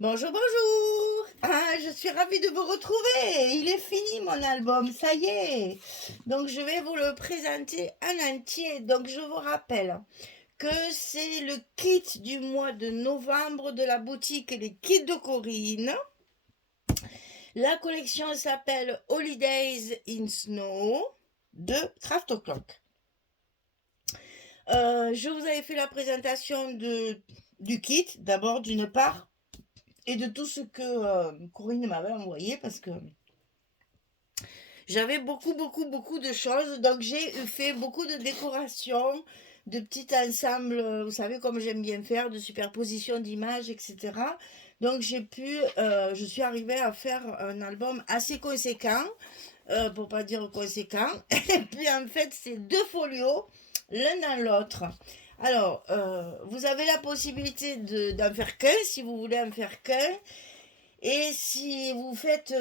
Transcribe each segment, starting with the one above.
Bonjour, bonjour. Je suis ravie de vous retrouver. Il est fini mon album, ça y est. Donc je vais vous le présenter en entier. Donc je vous rappelle que c'est le kit du mois de novembre de la boutique Les Kits de Corinne. La collection s'appelle Holidays in Snow de Craft O'Clock. Je vous avais fait la présentation du kit, d'abord d'une part, et de tout ce que Corinne m'avait envoyé parce que j'avais beaucoup de choses. Donc j'ai fait beaucoup de décorations, de petits ensembles, vous savez comme j'aime bien faire, de superposition d'images, etc. Donc je suis arrivée à faire un album assez conséquent, pour pas dire conséquent. Et puis en fait c'est deux folios, l'un dans l'autre. Alors, vous avez la possibilité d'en faire qu'un, si vous voulez en faire qu'un. Et si vous faites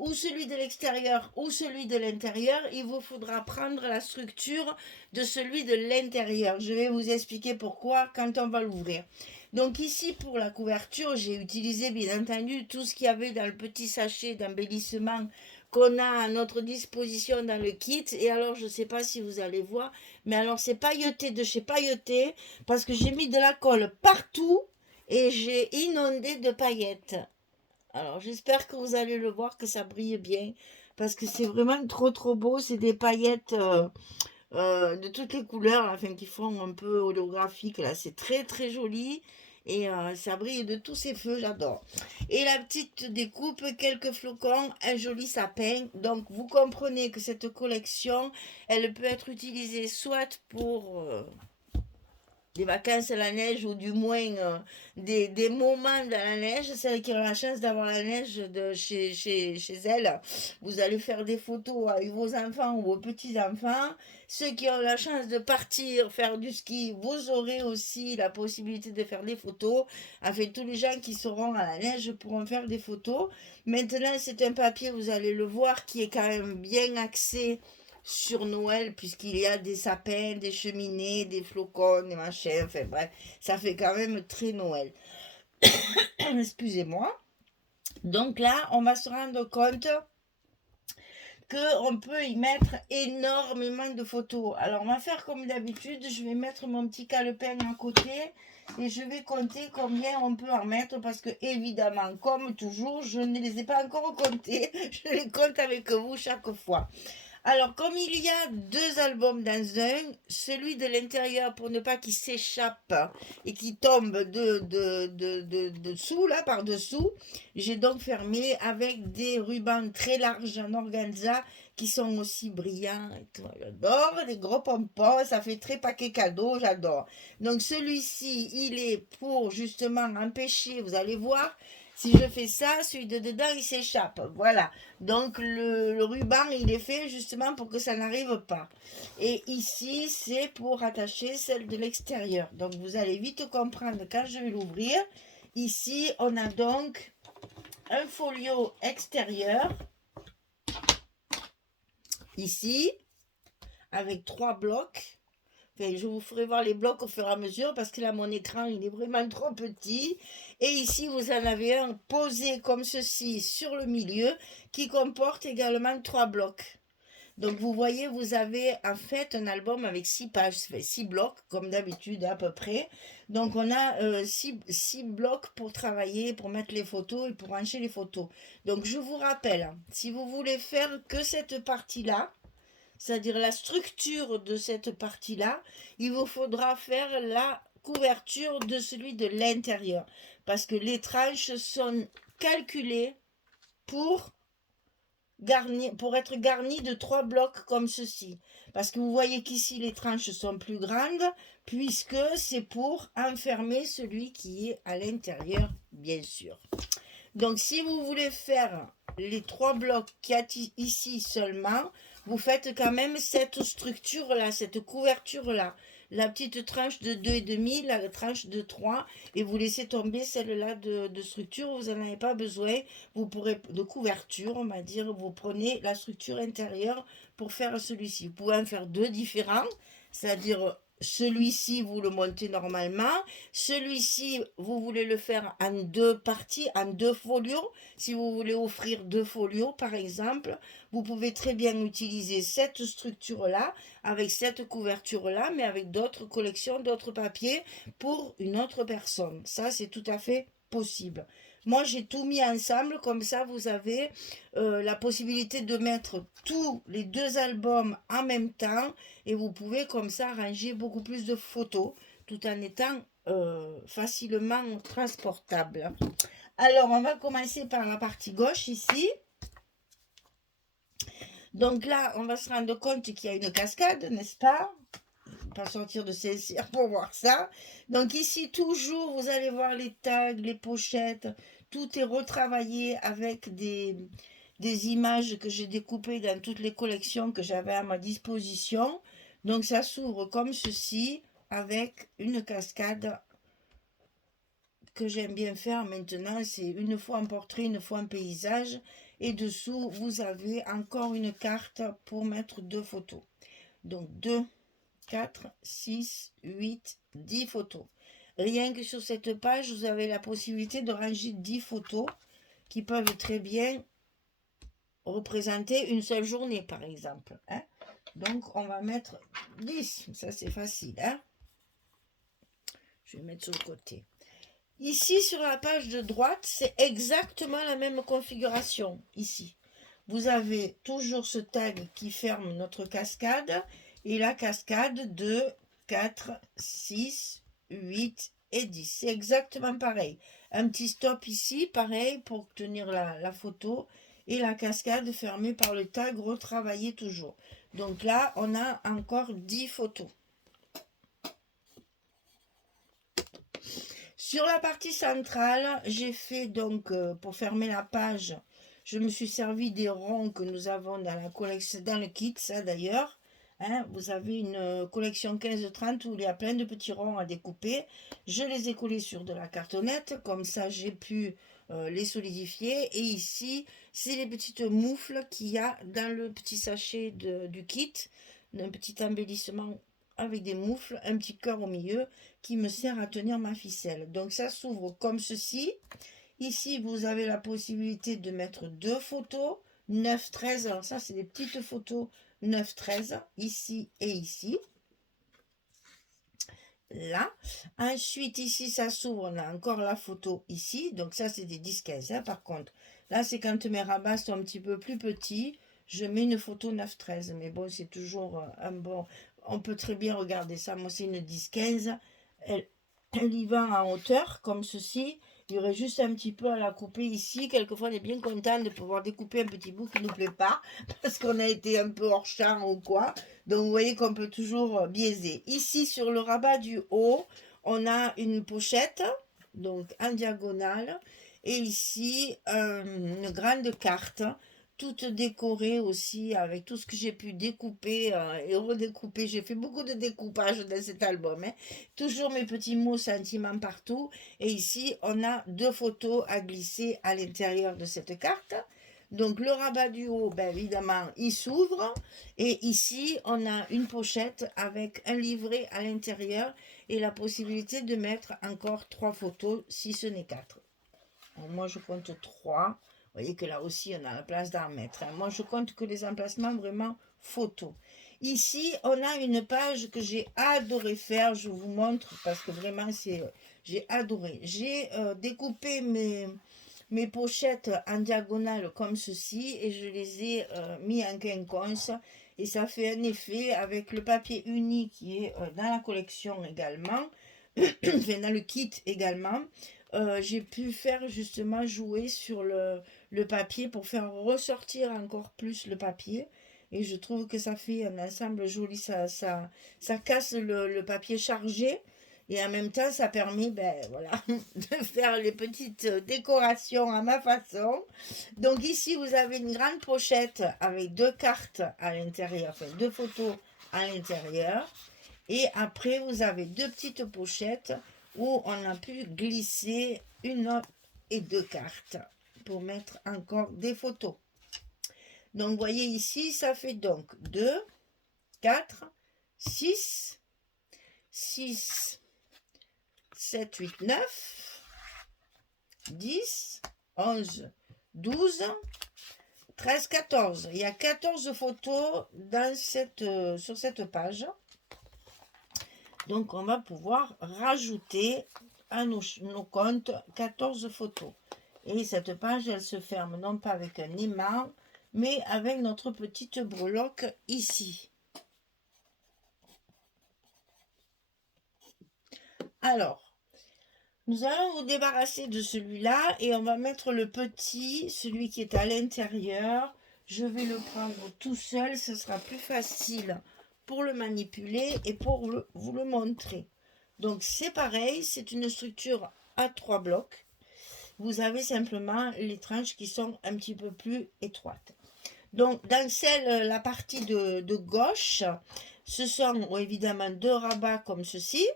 ou celui de l'extérieur ou celui de l'intérieur, il vous faudra prendre la structure de celui de l'intérieur. Je vais vous expliquer pourquoi quand on va l'ouvrir. Donc ici pour la couverture, j'ai utilisé bien entendu tout ce qu'il y avait dans le petit sachet d'embellissement qu'on a à notre disposition dans le kit. Et alors je ne sais pas si vous allez voir, mais alors c'est pailleté de chez pailleté parce que j'ai mis de la colle partout et j'ai inondé de paillettes. Alors j'espère que vous allez le voir, que ça brille bien, parce que c'est vraiment trop beau. C'est des paillettes de toutes les couleurs, là, enfin, qui font un peu holographique. Là, c'est très joli. Et ça brille de tous ses feux, j'adore. Et la petite découpe, quelques flocons, un joli sapin. Donc vous comprenez que cette collection, elle peut être utilisée soit pour des vacances à la neige ou du moins des moments dans la neige. Celles qui ont la chance d'avoir la neige chez elles, vous allez faire des photos avec vos enfants ou vos petits-enfants. Ceux qui ont la chance de partir faire du ski, vous aurez aussi la possibilité de faire des photos. Enfin, tous les gens qui seront à la neige pourront faire des photos. Maintenant, c'est un papier, vous allez le voir, qui est quand même bien axé sur Noël, puisqu'il y a des sapins, des cheminées, des flocons, des machins, enfin bref, ça fait quand même très Noël. Excusez-moi. Donc là, on va se rendre compte qu'on peut y mettre énormément de photos. Alors, on va faire comme d'habitude, je vais mettre mon petit calepin à côté et je vais compter combien on peut en mettre parce que, évidemment, comme toujours, je ne les ai pas encore comptés. Je les compte avec vous chaque fois. Alors, comme il y a deux albums dans un, celui de l'intérieur, pour ne pas qu'il s'échappe et qu'il tombe dessous, là, par-dessous, j'ai donc fermé avec des rubans très larges en organza qui sont aussi brillants et tout. J'adore les gros pompons, ça fait très paquet cadeau, j'adore. Donc, celui-ci, il est pour justement empêcher, vous allez voir, si je fais ça, celui de dedans, il s'échappe. Voilà. Donc le ruban, il est fait justement pour que ça n'arrive pas. Et ici, c'est pour attacher celle de l'extérieur. Donc vous allez vite comprendre quand je vais l'ouvrir. Ici, on a donc un folio extérieur. Ici, avec trois blocs. Enfin, je vous ferai voir les blocs au fur et à mesure parce que là, mon écran, il est vraiment trop petit. Et ici, vous en avez un posé comme ceci sur le milieu qui comporte également trois blocs. Donc, vous voyez, vous avez en fait un album avec 6 pages, enfin, 6 blocs, comme d'habitude à peu près. Donc, on a 6 blocs pour travailler, pour mettre les photos et pour ranger les photos. Donc, je vous rappelle, si vous voulez faire que cette partie-là, c'est-à-dire la structure de cette partie-là, il vous faudra faire la couverture de celui de l'intérieur. Parce que les tranches sont calculées pour, pour être garnies de 3 blocs comme ceci. Parce que vous voyez qu'ici les tranches sont plus grandes, puisque c'est pour enfermer celui qui est à l'intérieur, bien sûr. Donc si vous voulez faire les 3 blocs qu'il y a ici seulement, vous faites quand même cette structure-là, cette couverture-là. La petite tranche de 2,5, la tranche de 3, et vous laissez tomber celle-là de structure, vous n'en avez pas besoin. Vous pourrez, de couverture, on va dire, vous prenez la structure intérieure pour faire celui-ci. Vous pouvez en faire deux différents, c'est-à-dire celui-ci, vous le montez normalement. Celui-ci, vous voulez le faire en deux parties, en deux folios. Si vous voulez offrir deux folios, par exemple, vous pouvez très bien utiliser cette structure-là, avec cette couverture-là, mais avec d'autres collections, d'autres papiers pour une autre personne. Ça, c'est tout à fait possible. Moi, j'ai tout mis ensemble, comme ça, vous avez la possibilité de mettre tous les deux albums en même temps et vous pouvez comme ça ranger beaucoup plus de photos tout en étant facilement transportable. Alors, on va commencer par la partie gauche ici. Donc là, on va se rendre compte qu'il y a une cascade, n'est-ce pas? Pas sortir de Saint-Cyr pour voir ça. Donc ici, toujours, vous allez voir les tags, les pochettes. Tout est retravaillé avec des images que j'ai découpées dans toutes les collections que j'avais à ma disposition. Donc ça s'ouvre comme ceci, avec une cascade que j'aime bien faire maintenant. C'est une fois un portrait, une fois un paysage. Et dessous, vous avez encore une carte pour mettre deux photos. Donc 2, 4, 6, 8, 10 photos. Rien que sur cette page, vous avez la possibilité de ranger 10 photos qui peuvent très bien représenter une seule journée, par exemple. Hein. Donc, on va mettre 10. Ça, c'est facile. Hein. Je vais mettre sur le côté. Ici, sur la page de droite, c'est exactement la même configuration. Ici, vous avez toujours ce tag qui ferme notre cascade et la cascade de 4, 6, 8 et 10. C'est exactement pareil. Un petit stop ici, pareil, pour tenir la photo. Et la cascade fermée par le tag retravaillé toujours. Donc là, on a encore 10 photos. Sur la partie centrale, j'ai fait donc, pour fermer la page, je me suis servi des ronds que nous avons dans la collection, dans le kit, ça d'ailleurs. Hein, vous avez une collection 15-30 où il y a plein de petits ronds à découper. Je les ai collés sur de la cartonnette, comme ça j'ai pu les solidifier. Et ici, c'est les petites moufles qu'il y a dans le petit sachet du kit, d'un petit embellissement avec des moufles, un petit cœur au milieu qui me sert à tenir ma ficelle. Donc ça s'ouvre comme ceci. Ici, vous avez la possibilité de mettre deux photos, 9, 13. Alors ça, c'est des petites photos 9, 13, ici et ici. Là. Ensuite, ici, ça s'ouvre. On a encore la photo ici. Donc ça, c'est des 10, 15. Hein, par contre, là, c'est quand mes rabats sont un petit peu plus petits. Je mets une photo 9, 13. Mais bon, c'est toujours un bon... On peut très bien regarder ça. Moi, c'est une 10, 15. Elle y va en hauteur, comme ceci. Il y aurait juste un petit peu à la couper ici. Quelquefois, on est bien content de pouvoir découper un petit bout qui ne nous plaît pas, parce qu'on a été un peu hors champ ou quoi. Donc, vous voyez qu'on peut toujours biaiser. Ici, sur le rabat du haut, on a une pochette, donc en diagonale. Et ici, une grande carte, toute décorée aussi, avec tout ce que j'ai pu découper et redécouper. J'ai fait beaucoup de découpage dans cet album. Hein. Toujours mes petits mots sentiments partout. Et ici, on a deux photos à glisser à l'intérieur de cette carte. Donc le rabat du haut, ben évidemment, il s'ouvre. Et ici, on a une pochette avec un livret à l'intérieur et la possibilité de mettre encore 3 photos, si ce n'est 4. Alors, moi, je compte 3. Vous voyez que là aussi, on a la place d'en mettre. Hein. Moi, je compte que les emplacements vraiment photos. Ici, on a une page que j'ai adoré faire. Je vous montre parce que vraiment, j'ai adoré. J'ai découpé mes pochettes en diagonale comme ceci et je les ai mis en quinconce et ça fait un effet avec le papier uni qui est dans la collection également, enfin dans le kit également. J'ai pu faire justement jouer sur le papier pour faire ressortir encore plus le papier et je trouve que ça fait un ensemble joli, ça casse le papier chargé et en même temps, ça permet voilà, de faire les petites décorations à ma façon. Donc ici, vous avez une grande pochette avec deux cartes à l'intérieur, enfin deux photos à l'intérieur. Et après, vous avez deux petites pochettes où on a pu glisser une et deux cartes pour mettre encore des photos. Donc, vous voyez ici, ça fait donc 2, 4, 6, 6, 7, 8, 9, 10, 11, 12, 13, 14. Il y a 14 photos dans sur cette page. Donc, on va pouvoir rajouter à nos comptes 14 photos. Et cette page, elle se ferme non pas avec un aimant, mais avec notre petite breloque ici. Alors, nous allons vous débarrasser de celui-là et on va mettre le petit, celui qui est à l'intérieur. Je vais le prendre tout seul, ce sera plus facile pour le manipuler et pour vous le montrer. Donc c'est pareil, c'est une structure à 3 blocs. Vous avez simplement les tranches qui sont un petit peu plus étroites. Donc dans la partie de gauche, ce sont évidemment 2 rabats comme ceci.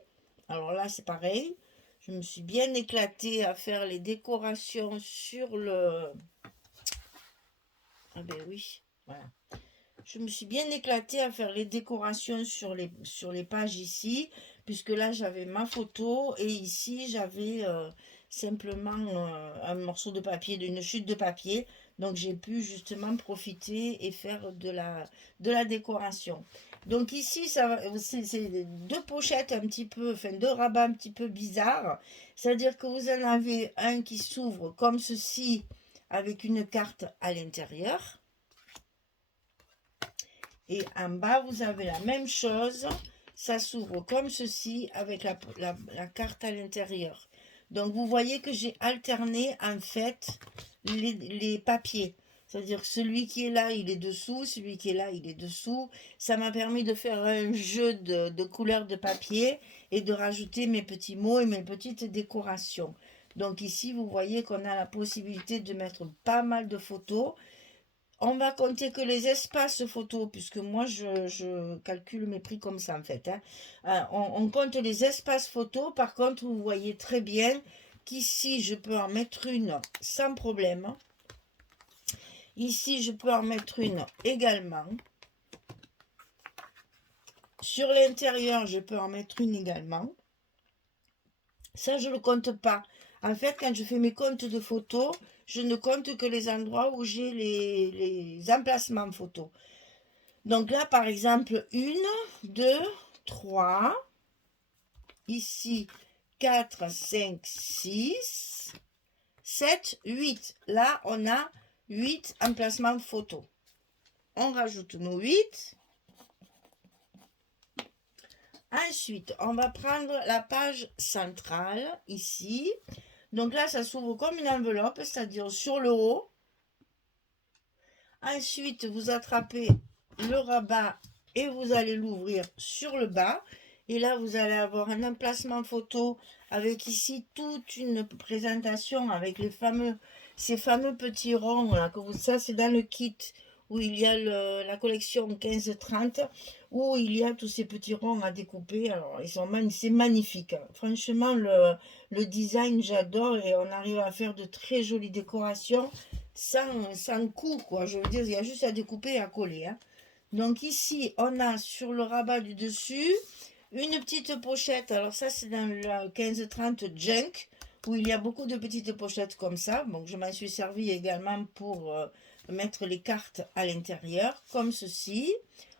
Alors là c'est pareil, je me suis bien éclatée à faire les décorations sur le... Ah ben oui, voilà. Je me suis bien éclatée à faire les décorations sur les pages ici, puisque là j'avais ma photo et ici j'avais simplement un morceau de papier, d'une chute de papier. Donc j'ai pu justement profiter et faire de la décoration. Donc ici, c'est 2 pochettes un petit peu, enfin 2 rabats un petit peu bizarres. C'est-à-dire que vous en avez un qui s'ouvre comme ceci avec une carte à l'intérieur. Et en bas, vous avez la même chose. Ça s'ouvre comme ceci avec la carte à l'intérieur. Donc, vous voyez que j'ai alterné en fait les papiers. C'est-à-dire que celui qui est là, il est dessous. Celui qui est là, il est dessous. Ça m'a permis de faire un jeu de couleurs de papier et de rajouter mes petits mots et mes petites décorations. Donc ici, vous voyez qu'on a la possibilité de mettre pas mal de photos. On va compter que les espaces photos, puisque moi je calcule mes prix comme ça en fait. On compte les espaces photos. Par contre, vous voyez très bien qu'ici je peux en mettre une sans problème. Ici je peux en mettre une également. Sur l'intérieur, je peux en mettre une également. Ça, je ne le compte pas. En fait, quand je fais mes comptes de photos, je ne compte que les endroits où j'ai les emplacements photos. Donc là, par exemple, 1, 2, 3, ici 4, 5, 6, 7, 8. Là, on a 8 emplacements photos. On rajoute nos 8. Ensuite, on va prendre la page centrale, ici. Donc là, ça s'ouvre comme une enveloppe, c'est-à-dire sur le haut. Ensuite, vous attrapez le rabat et vous allez l'ouvrir sur le bas. Et là, vous allez avoir un emplacement photo avec ici toute une présentation avec ces fameux petits ronds. Là, ça, c'est dans le kit où il y a la collection 15-30, où il y a tous ces petits ronds à découper. Alors, c'est magnifique. Franchement, le design, j'adore et on arrive à faire de très jolies décorations sans coup, quoi. Je veux dire, il y a juste à découper et à coller. Hein. Donc ici, on a sur le rabat du dessus une petite pochette. Alors ça, c'est dans le 15-30 Junk, où il y a beaucoup de petites pochettes comme ça. Donc je m'en suis servi également pour mettre les cartes à l'intérieur, comme ceci.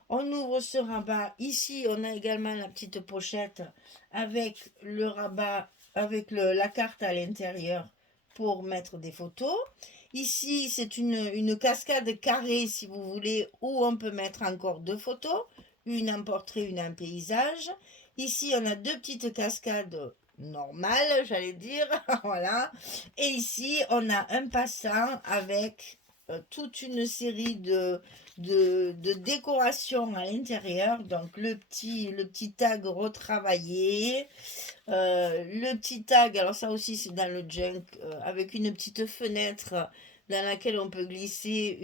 On ouvre ce rabat. Ici, on a également la petite pochette avec le rabat, avec la carte à l'intérieur pour mettre des photos. Ici, c'est une cascade carrée, si vous voulez, où on peut mettre encore 2 photos, une en portrait, une en paysage. Ici, on a 2 petites cascades normales, j'allais dire, voilà. Et ici, on a un passant avec toute une série de décorations à l'intérieur. Donc, le petit tag retravaillé. Le petit tag, alors ça aussi c'est dans le junk, avec une petite fenêtre dans laquelle on peut glisser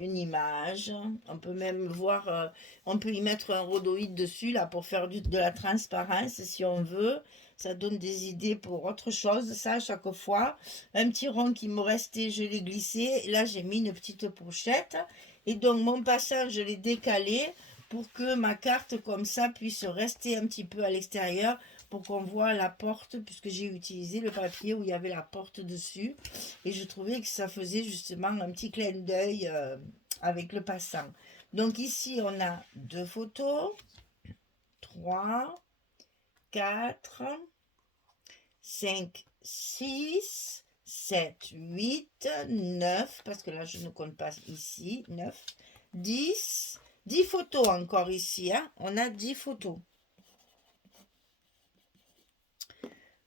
une image. On peut même voir, on peut y mettre un rhodoïde dessus là pour faire de la transparence si on veut. Ça donne des idées pour autre chose, ça à chaque fois. Un petit rond qui me restait, je l'ai glissé. Et là j'ai mis une petite pochette. Et donc mon passant, je l'ai décalé pour que ma carte comme ça puisse rester un petit peu à l'extérieur, pour qu'on voit la porte, puisque j'ai utilisé le papier où il y avait la porte dessus. Et je trouvais que ça faisait justement un petit clin d'œil avec le passant. Donc ici, on a 2 photos, 3, 4, 5, 6, 7, 8, 9, parce que là je ne compte pas ici, 9, 10 photos encore ici, hein. On a 10 photos.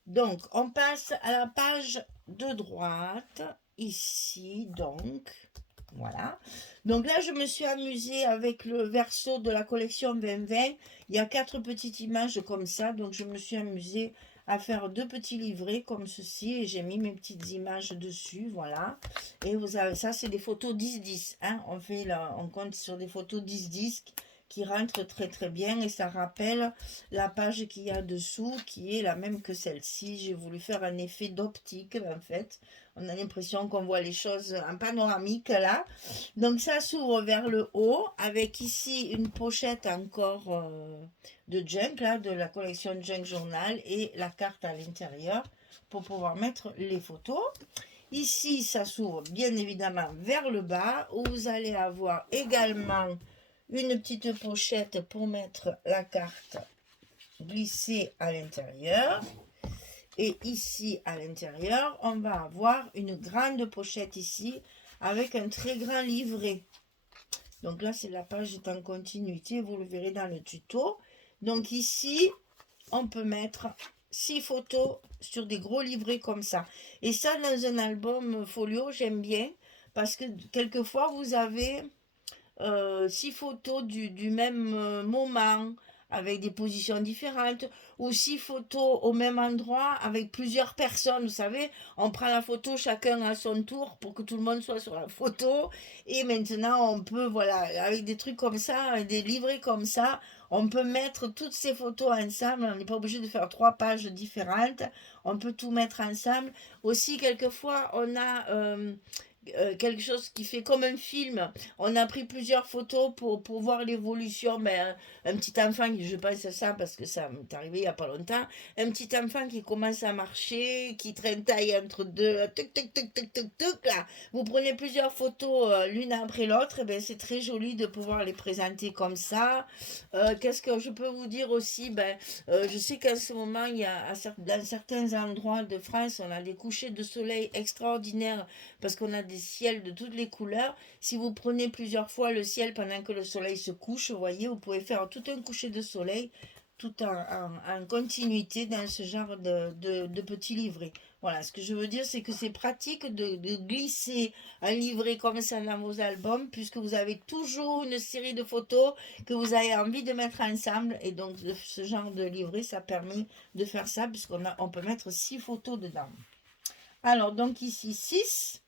Donc, on passe à la page de droite, ici, donc, voilà. Donc là, je me suis amusée avec le verso de la collection 2020. Il y a 4 petites images comme ça, donc je me suis amusée à faire 2 petits livrets comme ceci, et j'ai mis mes petites images dessus, voilà. Et vous avez, ça c'est des photos 10-10, hein. On compte sur des photos 10-10 qui rentrent très très bien, et ça rappelle la page qu'il y a dessous qui est la même que celle-ci. J'ai voulu faire un effet d'optique en fait. On a l'impression qu'on voit les choses en panoramique là. Donc ça s'ouvre vers le haut avec ici une pochette encore de Junk là, de la collection Junk Journal, et la carte à l'intérieur pour pouvoir mettre les photos. Ici ça s'ouvre bien évidemment vers le bas où vous allez avoir également une petite pochette pour mettre la carte glissée à l'intérieur. Et ici à l'intérieur, on va avoir une grande pochette ici avec un très grand livret. Donc là, c'est la page est en continuité, vous le verrez dans le tuto. Donc ici, on peut mettre 6 photos sur des gros livrets comme ça. Et ça, dans un album folio, j'aime bien parce que quelquefois, vous avez 6 photos du même moment avec des positions différentes, ou 6 photos au même endroit avec plusieurs personnes. Vous savez, on prend la photo chacun à son tour pour que tout le monde soit sur la photo, et maintenant on peut, voilà, avec des trucs comme ça, des livrets comme ça, on peut mettre toutes ces photos ensemble. On n'est pas obligé de faire 3 pages différentes, on peut tout mettre ensemble. Aussi, quelquefois on a quelque chose qui fait comme un film. On a pris plusieurs photos pour voir l'évolution. Ben, un petit enfant, je pense à ça parce que ça m'est arrivé il n'y a pas longtemps, un petit enfant qui commence à marcher, qui traîne taille entre deux, tuc, tuc, tuc, tuc, tuc, tuc, là. Vous prenez plusieurs photos l'une après l'autre, et ben, c'est très joli de pouvoir les présenter comme ça. Qu'est-ce que je peux vous dire aussi? Ben, je sais qu'en ce moment, il y a dans certains endroits de France, on a des couchers de soleil extraordinaires parce qu'on a des ciels de toutes les couleurs. Si vous prenez plusieurs fois le ciel pendant que le soleil se couche, vous voyez, vous pouvez faire tout un coucher de soleil tout en continuité dans ce genre de petits livrets. Voilà, ce que je veux dire, c'est que c'est pratique de glisser un livret comme ça dans vos albums, puisque vous avez toujours une série de photos que vous avez envie de mettre ensemble. Et donc, ce genre de livret, ça permet de faire ça, puisqu'on peut mettre 6 photos dedans. Alors, donc ici, 6,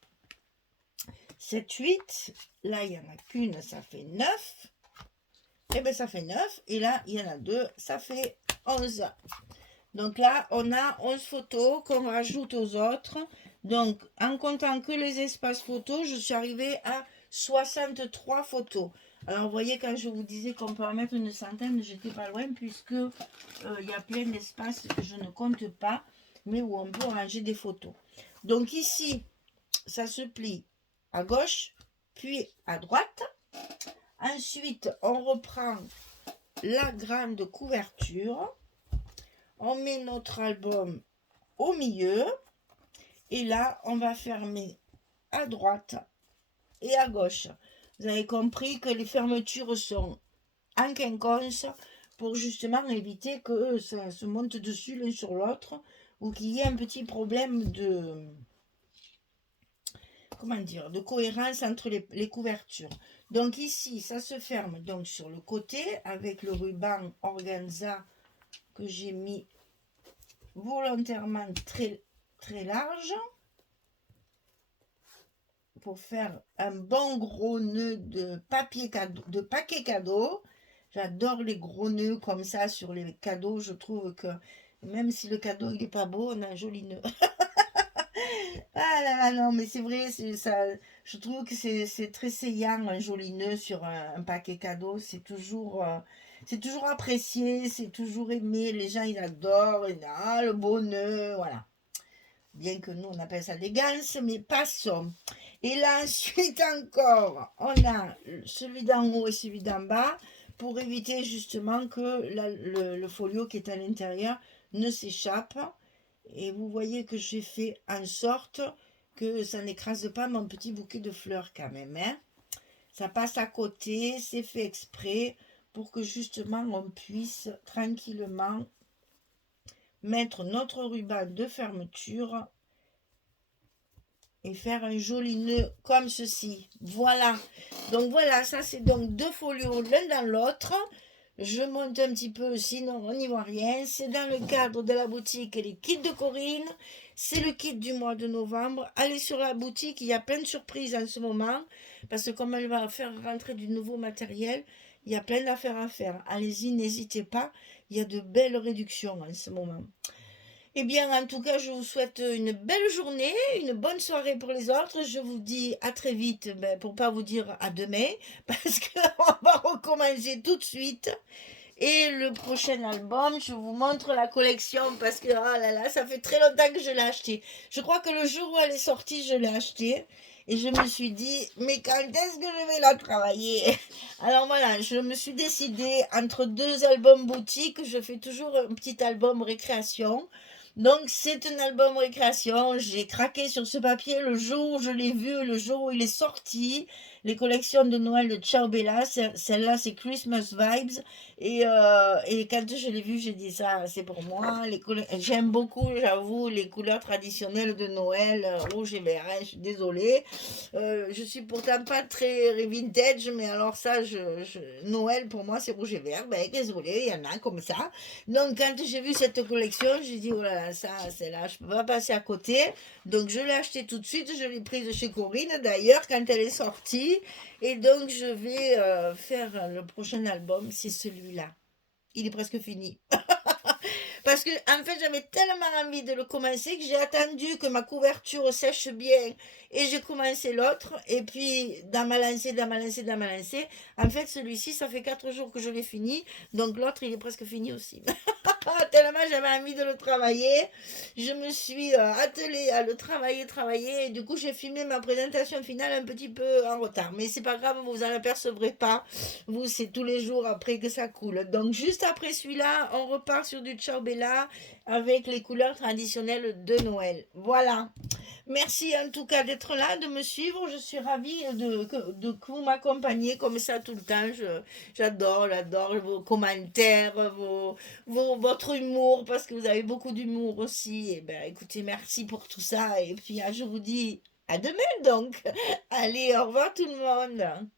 7, 8. Là, il n'y en a qu'une, ça fait 9. Et bien, ça fait 9. Et là, il y en a 2, ça fait 11. Donc là, on a 11 photos qu'on rajoute aux autres. Donc, en comptant que les espaces photos, je suis arrivée à 63 photos. Alors, vous voyez, quand je vous disais qu'on peut en mettre une centaine, j'étais pas loin, puisque il y a plein d'espaces que je ne compte pas, mais où on peut ranger des photos. Donc ici, ça se plie à gauche, puis à droite. Ensuite, on reprend la grande couverture. On met notre album au milieu. Et là, on va fermer à droite et à gauche. Vous avez compris que les fermetures sont en quinconce pour justement éviter que ça se monte dessus l'un sur l'autre, ou qu'il y ait un petit problème de, comment dire, de cohérence entre les couvertures. Donc ici, ça se ferme donc sur le côté avec le ruban organza que j'ai mis volontairement très très large pour faire un bon gros nœud de papier cadeau, de paquet cadeau. J'adore les gros nœuds comme ça sur les cadeaux. Je trouve que même si le cadeau il est pas beau, on a un joli nœud. Ah là là, non, mais c'est vrai, c'est ça. Je trouve que c'est très saillant, un joli nœud sur un paquet cadeau. C'est toujours apprécié, c'est toujours aimé. Les gens, ils adorent. Ah, le beau nœud, voilà. Bien que nous, on appelle ça des ganses, mais passons. Et là, ensuite encore, on a celui d'en haut et celui d'en bas pour éviter justement que le folio qui est à l'intérieur ne s'échappe. Et vous voyez que j'ai fait en sorte que ça n'écrase pas mon petit bouquet de fleurs quand même, hein. Ça passe à côté, c'est fait exprès pour que justement on puisse tranquillement mettre notre ruban de fermeture et faire un joli nœud comme ceci. Voilà. Donc voilà, ça c'est donc deux folios l'un dans l'autre. Je monte un petit peu, sinon on n'y voit rien. C'est dans le cadre de la boutique Les Kits de Corinne. C'est le kit du mois de novembre. Allez sur la boutique, il y a plein de surprises en ce moment. Parce que comme elle va faire rentrer du nouveau matériel, il y a plein d'affaires à faire. Allez-y, n'hésitez pas. Il y a de belles réductions en ce moment. Eh bien, en tout cas, je vous souhaite une belle journée, une bonne soirée pour les autres. Je vous dis à très vite, pour pas vous dire à demain, parce qu'on va recommencer tout de suite. Et le prochain album, je vous montre la collection, parce que, oh là là, ça fait très longtemps que je l'ai acheté. Je crois que le jour où elle est sortie, je l'ai acheté. Et je me suis dit, mais quand est-ce que je vais la travailler? Alors voilà, je me suis décidée entre deux albums boutiques, je fais toujours un petit album récréation. Donc c'est un album récréation, j'ai craqué sur ce papier le jour où je l'ai vu, le jour où il est sorti. Les collections de Noël de Ciao Bella, celle-là c'est Christmas Vibes. Et quand je l'ai vu, j'ai dit ça, c'est pour moi. J'aime beaucoup, j'avoue, les couleurs traditionnelles de Noël, rouge et vert, hein, je suis désolée. Je suis pourtant pas très vintage, mais alors ça, Noël pour moi c'est rouge et vert. Ben désolée, il y en a comme ça. Donc quand j'ai vu cette collection, j'ai dit oh là là, ça, c'est là, je peux pas passer à côté. Donc je l'ai acheté tout de suite, je l'ai prise de chez Corinne d'ailleurs quand elle est sortie. Et donc je vais faire le prochain album, c'est celui-là. Il est presque fini. Parce que en fait j'avais tellement envie de le commencer que j'ai attendu que ma couverture sèche bien et j'ai commencé l'autre. Et puis dans ma lancée, en fait celui-ci ça fait 4 jours que je l'ai fini. Donc l'autre il est presque fini aussi. Tellement j'avais envie de le travailler. Je me suis attelée à le travailler. Et du coup, j'ai filmé ma présentation finale un petit peu en retard. Mais c'est pas grave, vous en apercevrez pas. Vous, c'est tous les jours après que ça coule. Donc, juste après celui-là, on repart sur du Ciao Bella avec les couleurs traditionnelles de Noël. Voilà. Merci en tout cas d'être là, de me suivre. Je suis ravie que vous m'accompagniez comme ça tout le temps. J'adore vos commentaires, votre humour, parce que vous avez beaucoup d'humour aussi. Et ben, écoutez, merci pour tout ça. Et puis, je vous dis à demain donc. Allez, au revoir tout le monde.